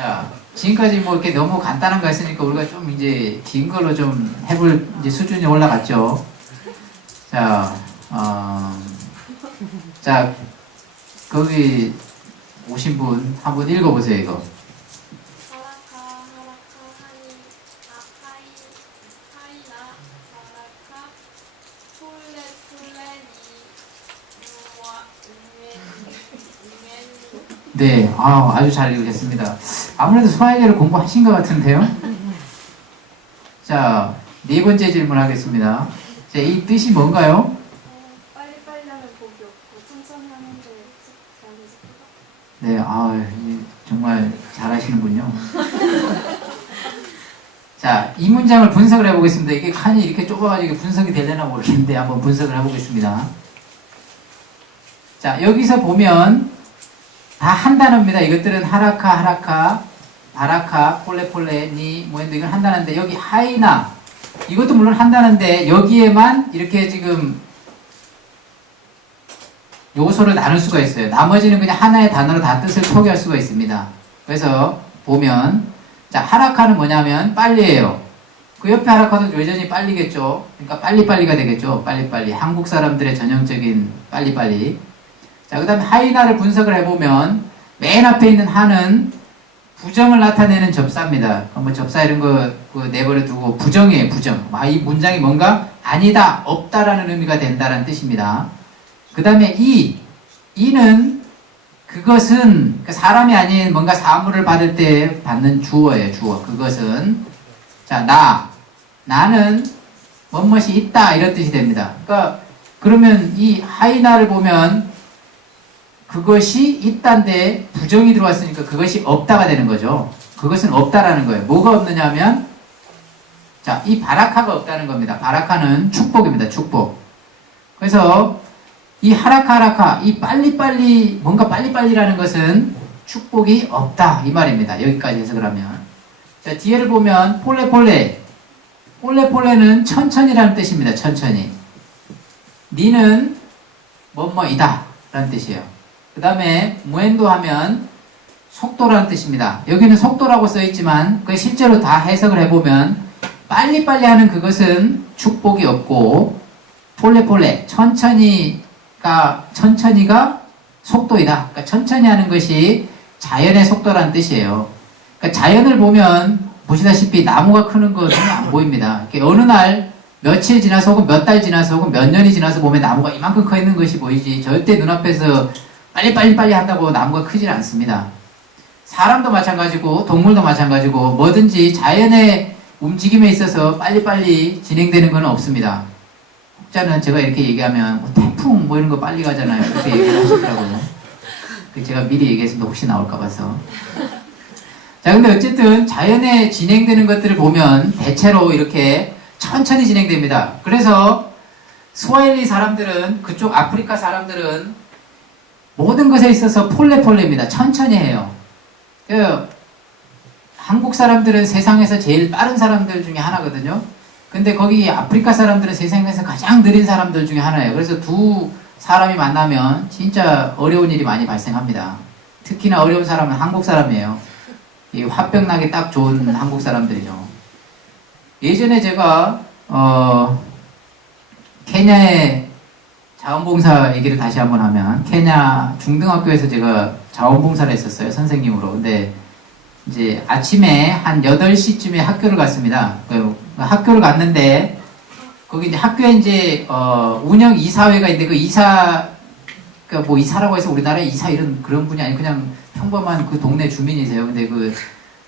자, 지금까지 뭐 이렇게 너무 간단한 거 했으니까 우리가 좀 이제 긴 걸로 좀 해볼 이제 수준이 올라갔죠. 자, 어, 자, 거기 오신 분 한번 읽어보세요, 이거. 네, 아, 아주 잘 읽으셨습니다. 아무래도 스와힐리를 공부하신 것 같은데요. 자, 네 번째 질문 하겠습니다. 자, 이 뜻이 뭔가요? 어, 빨리빨리 하면 복이 없고 천천히 하는데 잘되지 네, 아, 이- 정말 잘하시는군요. 자, 이 문장을 분석을 해보겠습니다. 이게 칸이 이렇게 좁아가지고 분석이 되려나 모르겠는데 한번 분석을 해보겠습니다. 자, 여기서 보면 다 한 단어입니다. 이것들은 하라카, 하라카, 바라카, 폴레폴레, 니, 뭐인데 이건 한 단어인데 여기 하이나 이것도 물론 한 단어인데 여기에만 이렇게 지금 요소를 나눌 수가 있어요. 나머지는 그냥 하나의 단어로 다 뜻을 포기할 수가 있습니다. 그래서 보면 자 하라카는 뭐냐면 빨리예요. 그 옆에 하라카도 여전히 빨리겠죠. 그러니까 빨리빨리가 되겠죠. 빨리빨리. 한국 사람들의 전형적인 빨리빨리. 자 그다음에 하이나를 분석을 해보면 맨 앞에 있는 하는 부정을 나타내는 접사입니다. 뭐 접사 이런 거그 내버려 두고 부정이에요. 부정. 아, 이 문장이 뭔가 아니다, 없다라는 의미가 된다는 뜻입니다. 그 다음에 이, 이는 그것은 그 사람이 아닌 뭔가 사물을 받을 때 받는 주어예요, 주어. 그것은 자, 나, 나는 뭐뭇이 있다 이런 뜻이 됩니다. 그러니까 그러면 이 하이나를 보면 그것이 있다인데 부정이 들어왔으니까 그것이 없다가 되는 거죠. 그것은 없다라는 거예요. 뭐가 없느냐면 자, 이 바라카가 없다는 겁니다. 바라카는 축복입니다. 축복. 그래서 이 하라카 하라카 이 빨리빨리 뭔가 빨리빨리라는 것은 축복이 없다 이 말입니다. 여기까지 해석을 하면 자 뒤에를 보면 폴레폴레 폴레폴레는 천천히라는 뜻입니다. 천천히 니는 뭐뭐이다 라는 뜻이에요. 그 다음에 무엔도 하면 속도라는 뜻입니다. 여기는 속도라고 써 있지만 그 실제로 다 해석을 해보면 빨리빨리 하는 그것은 축복이 없고 폴레폴레 천천히가 천천히가 속도이다. 그러니까 천천히 하는 것이 자연의 속도라는 뜻이에요. 그러니까 자연을 보면 보시다시피 나무가 크는 거 전혀 안 보입니다. 어느 날 며칠 지나서 혹은 몇 달 지나서 혹은 몇 년이 지나서 보면 나무가 이만큼 커 있는 것이 보이지 절대 눈앞에서 빨리 빨리 빨리 한다고 나무가 크질 않습니다. 사람도 마찬가지고 동물도 마찬가지고 뭐든지 자연의 움직임에 있어서 빨리빨리 진행되는 건 없습니다. 혹자는 제가 이렇게 얘기하면 뭐 태풍 뭐 이런 거 빨리 가잖아요. 그렇게 얘기를 하시더라고요. 그 제가 미리 얘기했습니다. 혹시 나올까 봐서. 자, 근데 어쨌든 자연에 진행되는 것들을 보면 대체로 이렇게 천천히 진행됩니다. 그래서 스와힐리 사람들은 그쪽 아프리카 사람들은 모든 것에 있어서 폴레폴레입니다. 천천히 해요. 그 한국 사람들은 세상에서 제일 빠른 사람들 중에 하나거든요. 근데 거기 아프리카 사람들은 세상에서 가장 느린 사람들 중에 하나예요. 그래서 두 사람이 만나면 진짜 어려운 일이 많이 발생합니다. 특히나 어려운 사람은 한국 사람이에요. 이 화병 나기 딱 좋은 한국 사람들이죠. 예전에 제가 어 케냐의 자원봉사 얘기를 다시 한번 하면 케냐 중등학교에서 제가 자원봉사를 했었어요 선생님으로. 근데 이제 아침에 한 8시쯤에 학교를 갔습니다. 그 학교를 갔는데 거기 이제 학교에 이제 어 운영 이사회가 있는데 그 이사 그러니까 뭐 이사라고 해서 우리나라 이사 이런 그런 분이 아니고 그냥 평범한 그 동네 주민이세요. 근데 그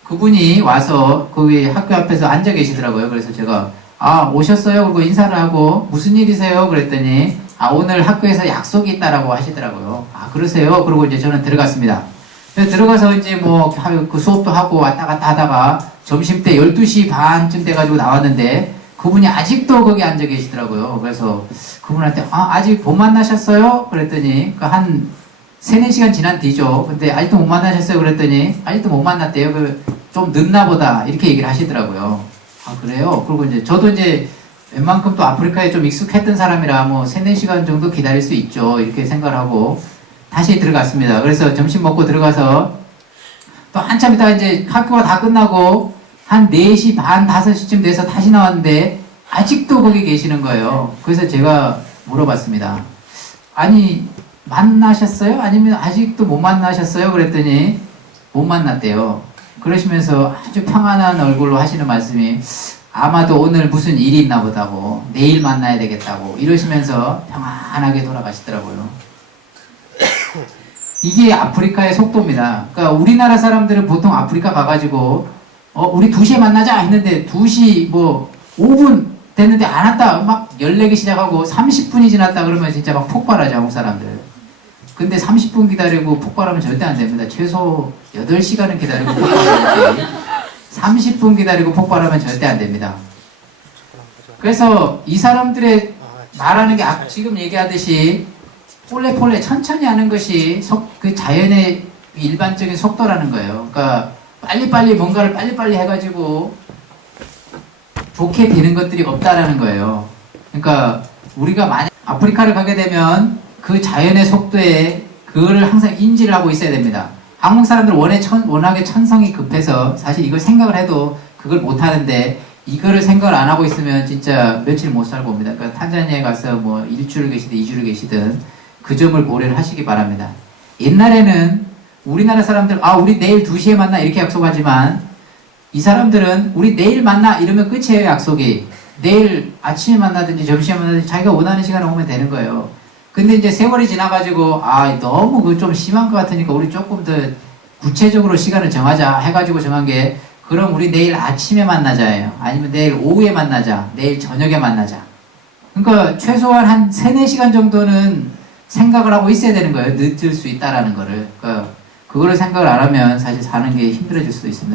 그분이 와서 거기 학교 앞에서 앉아 계시더라고요. 그래서 제가 아 오셨어요? 그리고 인사를 하고 무슨 일이세요? 그랬더니 아 오늘 학교에서 약속이 있다라고 하시더라고요. 아 그러세요? 그리고 이제 저는 들어갔습니다. 들어가서 이제 뭐 그 수업도 하고 왔다 갔다 하다가 점심 때 12시 반쯤 돼가지고 나왔는데 그분이 아직도 거기 앉아 계시더라고요. 그래서 그분한테 아 아직 못 만나셨어요? 그랬더니 그한 세네 시간 지난 뒤죠. 근데 아직도 못 만나셨어요? 그랬더니 아직도 못 만났대요. 그 좀 늦나 보다. 이렇게 얘기를 하시더라고요. 아 그래요? 그리고 이제 저도 이제 웬만큼 또 아프리카에 좀 익숙했던 사람이라 뭐 세네 시간 정도 기다릴 수 있죠 이렇게 생각을 하고 다시 들어갔습니다. 그래서 점심 먹고 들어가서 또 한참 있다가 이제 학교가 다 끝나고 한 4시 반, 5시쯤 돼서 다시 나왔는데 아직도 거기 계시는 거예요. 그래서 제가 물어봤습니다. 아니, 만나셨어요? 아니면 아직도 못 만나셨어요? 그랬더니 못 만났대요. 그러시면서 아주 평안한 얼굴로 하시는 말씀이 아마도 오늘 무슨 일이 있나 보다고 내일 만나야 되겠다고 이러시면서 평안하게 돌아가시더라고요. 이게 아프리카의 속도입니다. 그러니까 우리나라 사람들은 보통 아프리카 가가지고 어 우리 2시에 만나자 했는데 2시 뭐 5분 됐는데 안 왔다 막 열내기 시작하고 30분이 지났다 그러면 진짜 막 폭발하죠 한국 사람들. 근데 30분 기다리고 폭발하면 절대 안 됩니다. 최소 8시간은 기다리고 폭발하는데 30분 기다리고 폭발하면 절대 안 됩니다. 그래서 이 사람들의 말하는 게 아- 지금 얘기하듯이 폴레폴레 천천히 하는 것이 속, 그 자연의 일반적인 속도라는 거예요. 그러니까 빨리빨리 뭔가를 빨리빨리 해가지고 좋게 되는 것들이 없다라는 거예요. 그러니까 우리가 만약 아프리카를 가게 되면 그 자연의 속도에 그거를 항상 인지를 하고 있어야 됩니다. 한국 사람들 원에 천, 워낙에 천성이 급해서 사실 이걸 생각을 해도 그걸 못 하는데 이거를 생각을 안 하고 있으면 진짜 며칠 못 살고 옵니다. 그러니까 탄자니아에 가서 뭐 일주를 계시든 이주를 계시든 그 점을 고려를 하시기 바랍니다. 옛날에는 우리나라 사람들 아 우리 내일 2시에 만나 이렇게 약속하지만 이 사람들은 우리 내일 만나 이러면 끝이에요 약속이 내일 아침에 만나든지 점심에 만나든지 자기가 원하는 시간에 오면 되는 거예요 근데 이제 세월이 지나가지고 아 너무 그 좀 심한 것 같으니까 우리 조금 더 구체적으로 시간을 정하자 해가지고 정한 게 그럼 우리 내일 아침에 만나자예요. 아니면 내일 오후에 만나자. 내일 저녁에 만나자. 그러니까 최소한 한 3, 4시간 정도는 생각을 하고 있어야 되는 거예요. 늦을 수 있다라는 거를. 그러니까 그거를 생각을 안 하면 사실 사는 게 힘들어질 수도 있습니다